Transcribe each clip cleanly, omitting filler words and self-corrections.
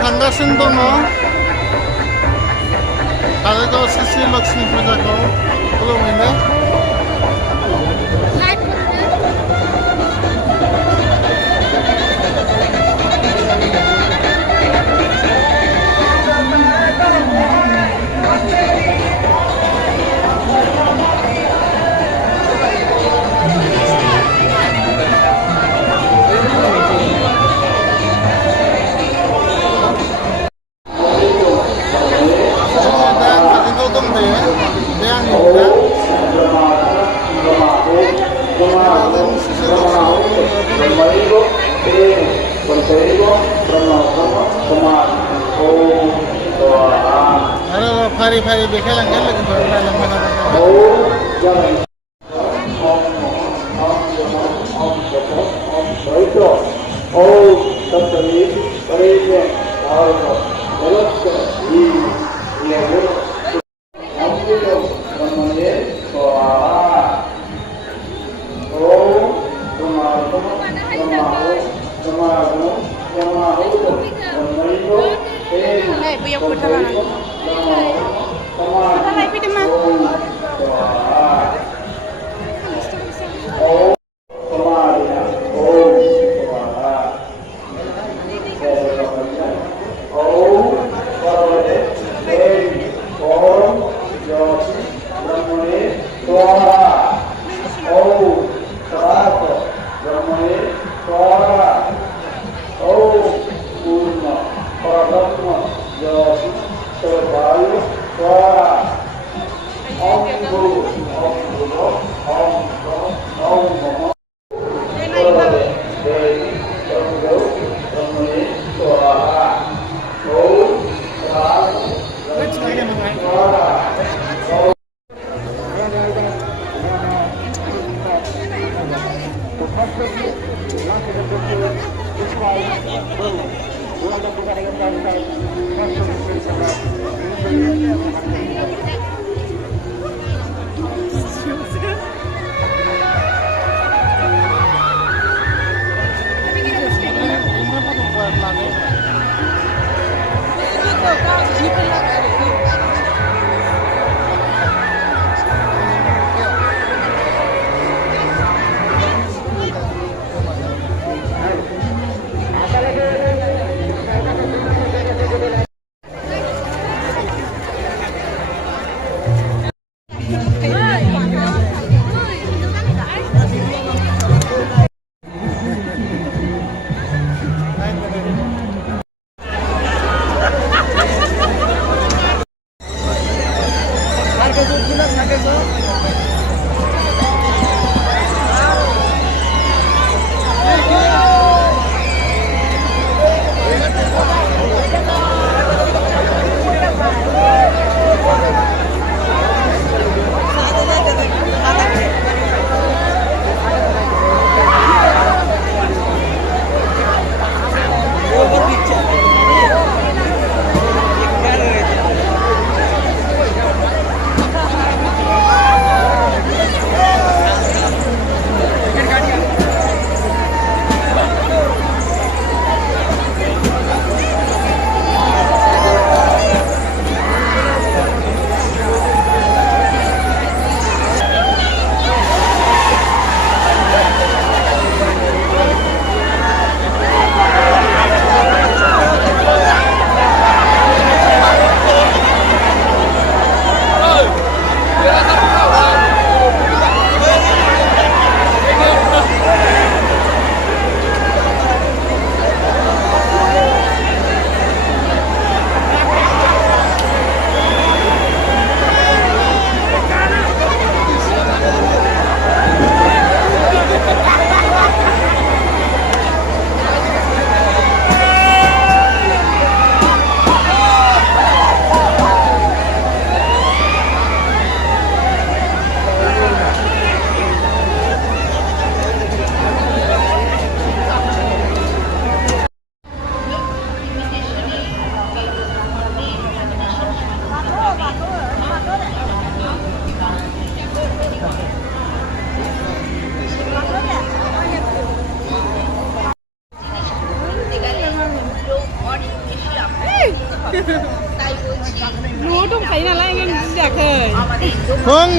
थांगासिनो दङ काजलगाव श्री लक्ष्मी फुजाखौ खुलुमहैनो। फारि फारि देखायलांगोन लोगोफोर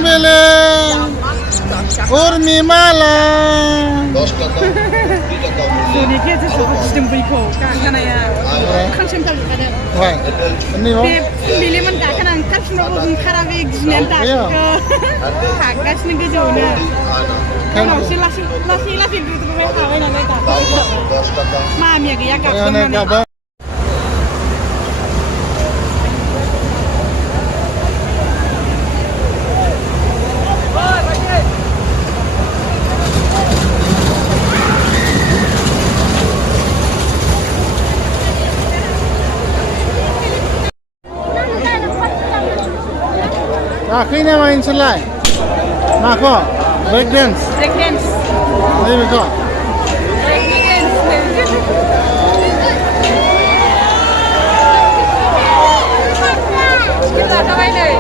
বেলে Urmimala Soalnya tuh sistem beriko, karena ya kan sengkal ada. Wah, ini oh. Pilih men kan angkat semua pun karena gini tak ke agak seneng jauhnya. Kan lasi itu mereka kawan yang mereka. Mami ya gak. Akhirnya main selai. Mako, break dance. Break dance. Ini Miko. Break dance. Kita ada main deh.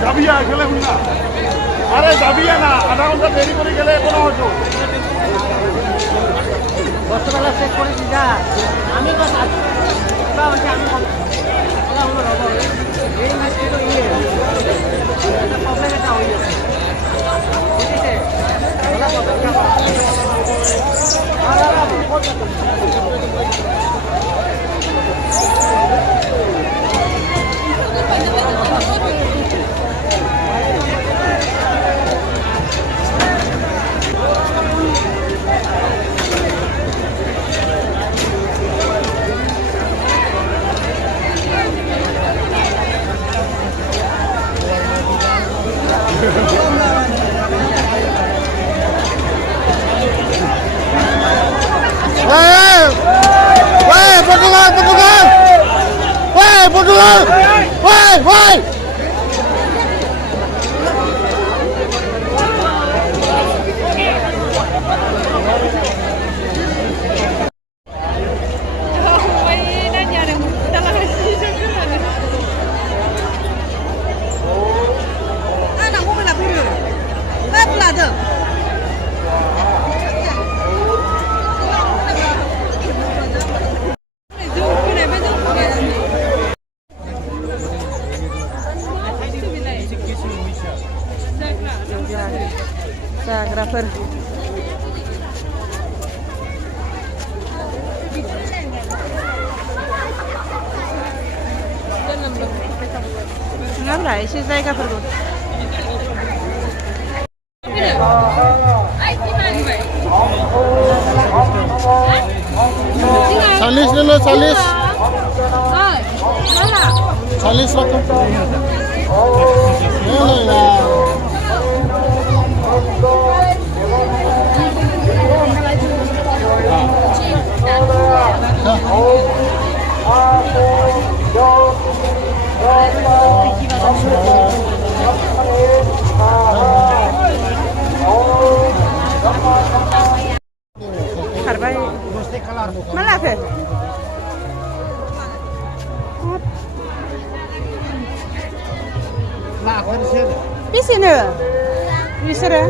যাবিয়া গেলে না আরে যাবিয়া না আধা ঘন্টা দেরি করে গেলে কোনো হতো বর্তমানে চেক করে দিদা আমি বাস আমি এই ম্যাচটি তো প্রবলেম এটা হয়ে গেছে Portugal! Woi! Zagrafer. Ngapa sih zagrafer? Salis dulu, salis. 40 rako. Harbai. Mana ke? Di sini. Di sini.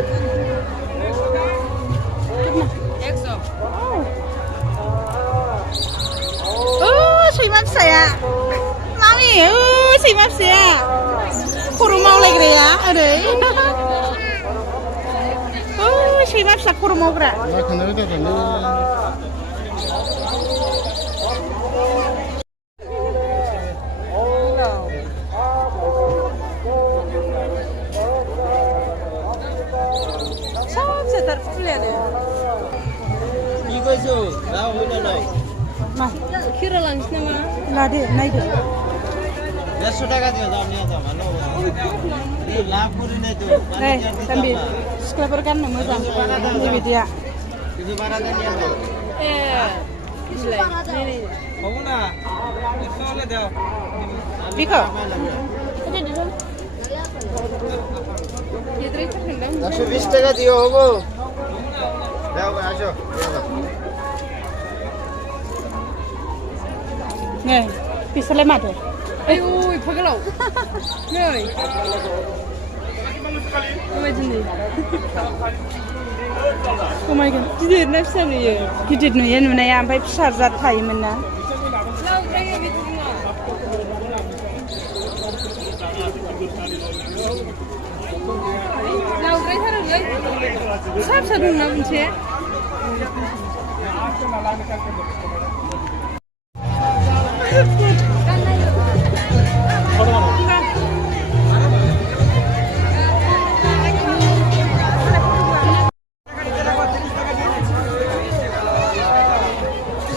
Simap saya. Mami, simap saya. Kurang mau lagi ya, ada. Simap saya kurang mau gerak. Kira langsung nama. Lade, naik deh. 150 টাকা দিয়ে দাও নিয়ে যাও ভালো এই লাভ করে নে তো Nih, sambil skleper kan moza. Ini dia. কিছু বাড়া দেন নিয়ে যাও Ini. হবে না 100 হলে দাও Biko. 120 টাকা দিও হবো দাও আসো Nè, thì sao lấy mặt rồi? Ê ui, phải cái lẩu. Nè. Ôi gì này? Oh my god. Gidir ne sen ya? Gidir ne yan ne yan bay şarjat tayımın na. Lau gray sarı gray. Sab sarı na bunche.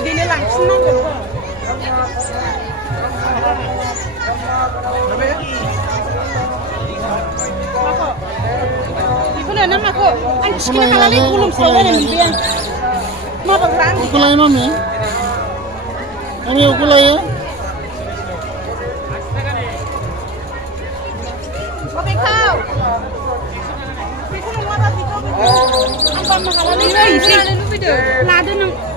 Dini langsung aja. Itu nama aku. Anjir kita kali belum selesai nih dia. Mau berang? Ukulay mami. Kami ukulay ya. Oke kau. Bisa nunggu apa sih kau? Apa mahalan ini? Ada lu video. Ada nung.